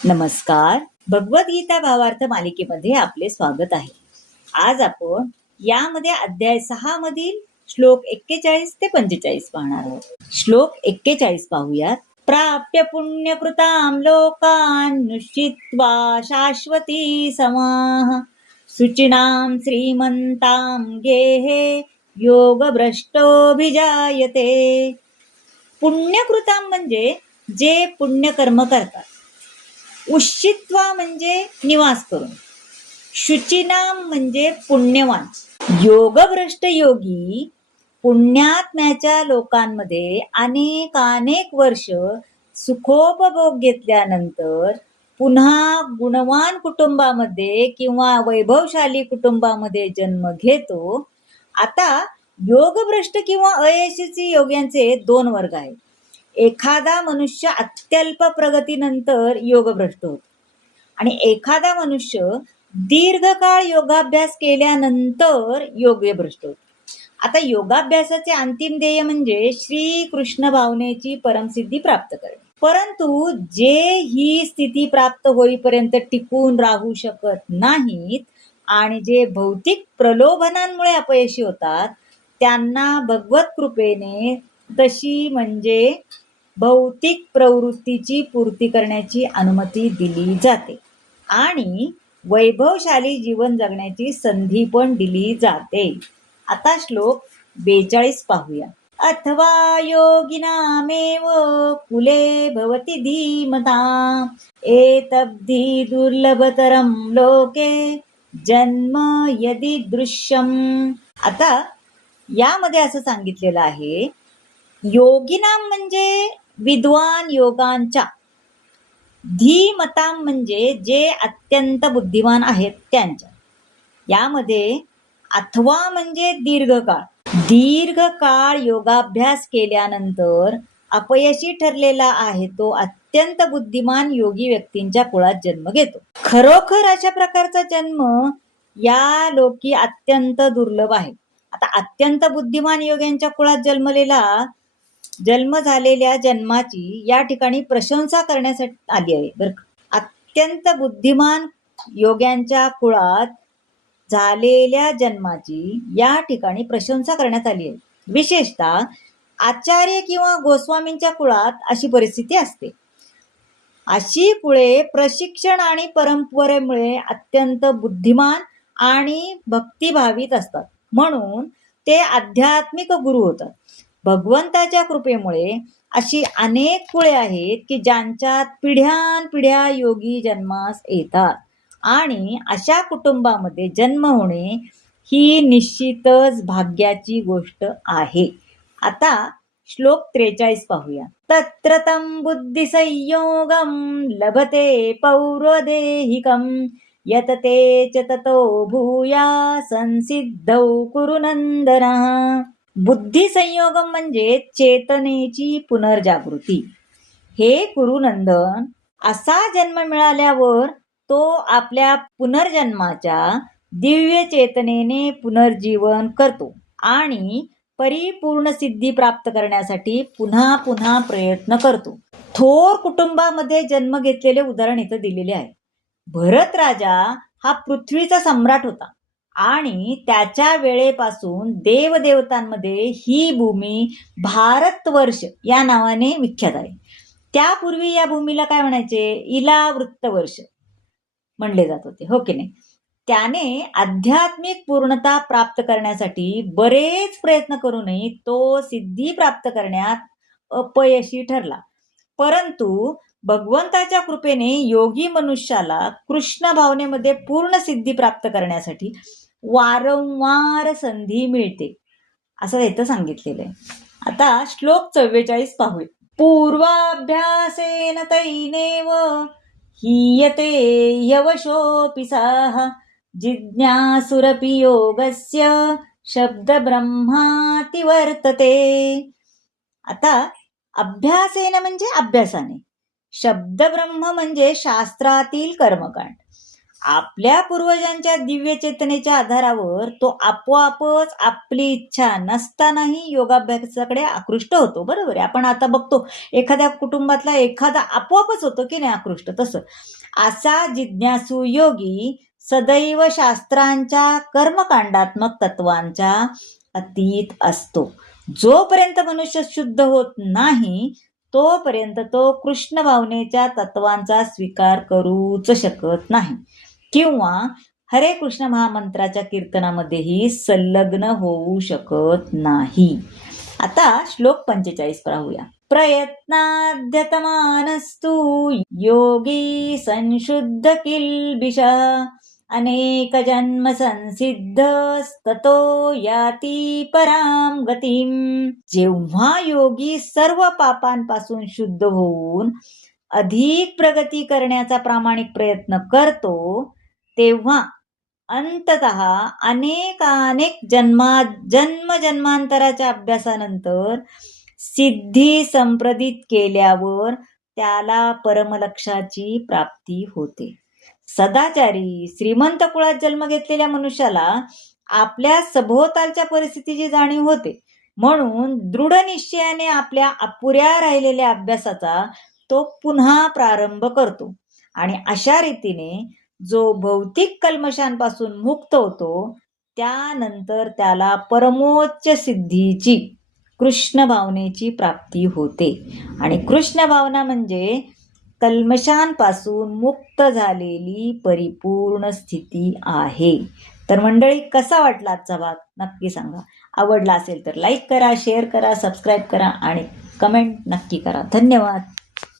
नमस्कार. भगवद्गीता भावार्थ मालिकेमध्ये आपले स्वागत आहे. आज आपण यामध्ये अध्याय 6 मधील श्लोक 41 ते 45 पाहणार आहोत. श्लोक 41 पाहूयात. प्राप्य पुण्यकृतां लोकान् निश्चित्वा शाश्वती समाः शुचिनां श्रीमंतां गेहे योगभ्रष्टोभिजायते. पुण्यकृतां म्हणजे जे पुण्यकर्म करतात. उश्चित्वा म्हणजे निवास करून, शुचिनाम म्हणजे पुण्यवान, योगभ्रष्ट योगी पुण्यात्म्याच्या लोकांमध्ये अनेक वर्ष सुखोपभोग घेतल्यानंतर पुन्हा गुणवान कुटुंबामध्ये किंवा वैभवशाली कुटुंबामध्ये जन्म घेतो. आता योगभ्रष्ट किंवा अयशस्वी योग्यांचे 2 वर्ग आहेत. एखादा मनुष्य अत्यल्प प्रगतीनंतर योगभ्रष्ट होतो आणि एखादा मनुष्य दीर्घकाळ योगाभ्यास केल्यानंतर योगभ्रष्ट होतो. आता योगाभ्यासाचे अंतिम ध्येय म्हणजे श्री कृष्ण भावनेची परमसिद्धी प्राप्त करणे. परंतु जे ही स्थिती प्राप्त होईपर्यंत टिकून राहू शकत नाहीत आणि जे भौतिक प्रलोभनांमुळे अपयशी होतात, त्यांना भगवत कृपेने तशी म्हणजे भौतिक प्रवृत्तीची पूर्ती करण्याची अनुमती दिली जाते आणि वैभवशाली जीवन जगण्याची संधी पण दिली जाते. आता श्लोक 42 पाहूया. अथवा योगिनामेव कुले भवति धीमता एतब्धि दुर्लभतरं लोके जन्म यदि दृश्यम. आता यामध्ये असं सांगितलेलं आहे, योगिनाम म्हणजे विद्वान योगांच्या, धीमताम म्हणजे जे अत्यंत बुद्धिमान आहेत त्यांच्या. यामध्ये अथवा म्हणजे दीर्घकाळ योगाभ्यास केल्यानंतर अपयशी ठरलेला आहे तो अत्यंत बुद्धिमान योगी व्यक्तींच्या कुळात जन्म घेतो. खरोखर अशा प्रकारचा जन्म या लोकी अत्यंत दुर्लभ आहे. आता अत्यंत बुद्धिमान योग्यांच्या कुळात जन्म झालेल्या जन्माची या ठिकाणी प्रशंसा करण्यासाठी आली आहे बरं. अत्यंत बुद्धिमान योग्यांच्या कुळात झालेल्या जन्माची या ठिकाणी प्रशंसा करण्यात आली आहे. विशेषतः आचार्य किंवा गोस्वामींच्या कुळात अशी परिस्थिती असते. अशी कुळे प्रशिक्षण आणि परंपरेमुळे अत्यंत बुद्धिमान आणि भक्तिभावित असतात, म्हणून ते आध्यात्मिक गुरु होतात. भगवंताच्या कृपेमुळे अशी अनेक कुळे आहेत की ज्यांच्यात पिढ्यानपिढ्या योगी जन्मास येतात आणि अशा कुटुंबामध्ये जन्म होणे ही निश्चितच भाग्याची गोष्ट आहे. आता श्लोक 43 पाहूया. तत्र तं बुद्धी संयोगम लभते पौर्वदेहिकम यत ते च ततो भूया संसिद्धौ कुरु नंदनः. बुद्धी संयोगम म्हणजे चेतनेची पुनर्जागृती. हे कुरुनंदन, असा जन्म मिळाल्यावर तो आपल्या पुनर्जन्माच्या दिव्य चेतनेने पुनर्जीवन करतो आणि परिपूर्ण सिद्धी प्राप्त करण्यासाठी पुन्हा प्रयत्न करतो. थोर कुटुंबामध्ये जन्म घेतलेले उदाहरण इथं दिलेले आहे. भरत राजा हा पृथ्वीचा सम्राट होता आणि त्याच्या वेळेपासून देवदेवतांमध्ये ही भूमी भारतवर्ष या नावाने विख्यात आहे. त्यापूर्वी या भूमीला काय म्हणायचे? इलावृत्त वर्ष म्हणले जात होते, हो की नाही? त्याने आध्यात्मिक पूर्णता प्राप्त करण्यासाठी बरेच प्रयत्न करूनही तो सिद्धी प्राप्त करण्यात अपयशी ठरला. परंतु भगवंताच्या कृपेने योगी मनुष्याला कृष्ण भावनेमध्ये पूर्ण सिद्धी प्राप्त करण्यासाठी वारंवार संधी मिळते, असं इथं सांगितलेलं आहे. आता श्लोक 44 पाहूया. पूर्वाभ्यासेन तैनेव हीयते यवशोऽपि सः जिज्ञासुरपि योगस्य शब्द ब्रह्माति वर्तते. आता अभ्यासेन म्हणजे अभ्यासाने, शब्द ब्रह्म म्हणजे शास्त्रातील कर्मकांड आपल्या पूर्वजांच्या दिव्य चेतनेच्या आधारावर तो आपोआपच आपली इच्छा नसतानाही योगाभ्यासाकडे आकृष्ट होतो. बरोबर आहे. आपण आता बघतो एखाद्या कुटुंबातला एखादा आपोआपच होतो की नाही आकृष्ट, तसं असा जिज्ञासू योगी सदैव शास्त्रांच्या कर्मकांडात्मक तत्वांच्या अतीत असतो. जोपर्यंत मनुष्य शुद्ध होत नाही तोपर्यंत तो कृष्ण भावनेच्या तत्वांचा स्वीकार करूच शकत नाही किंवा हरे कृष्ण महामंत्राच्या कीर्तनामध्येही संलग्न होऊ शकत नाही. आता श्लोक 45 पाहूया. प्रयत्नाद्यतमानस्तु योगी संशुद्ध किल्बिषा अनेक जन्म संसिद्धस्ततो याती पराम गतीम. जेव्हा योगी सर्व पापांपासून शुद्ध होऊन अधिक प्रगती करण्याचा प्रामाणिक प्रयत्न करतो तेव्हा अंततः अनेक जन्मांतराच्या अभ्यासानंतर सिद्धी संप्रदित केल्यावर त्याला परमलक्षाची प्राप्ती होते. सदाचारी श्रीमंत कुळात जन्म घेतलेल्या मनुष्याला आपल्या सभोवतालच्या परिस्थितीची जाणीव होते, म्हणून दृढ निश्चयाने आपल्या अपुऱ्या राहिलेल्या अभ्यासाचा तो पुन्हा प्रारंभ करतो आणि अशा रीतीने जो भौतिक कल्मशांपासून मुक्त होतो त्यानंतर त्याला परमोच्च सिद्धीची कृष्ण भावनेची प्राप्ती होते. आणि कृष्ण भावना म्हणजे कल्मशांपासून मुक्त झालेली परिपूर्ण स्थिती आहे. तर मंडळी, कसा वाटला आजचा भाग नक्की सांगा. आवडला असेल तर लाईक करा, शेअर करा, सबस्क्राईब करा आणि कमेंट नक्की करा. धन्यवाद.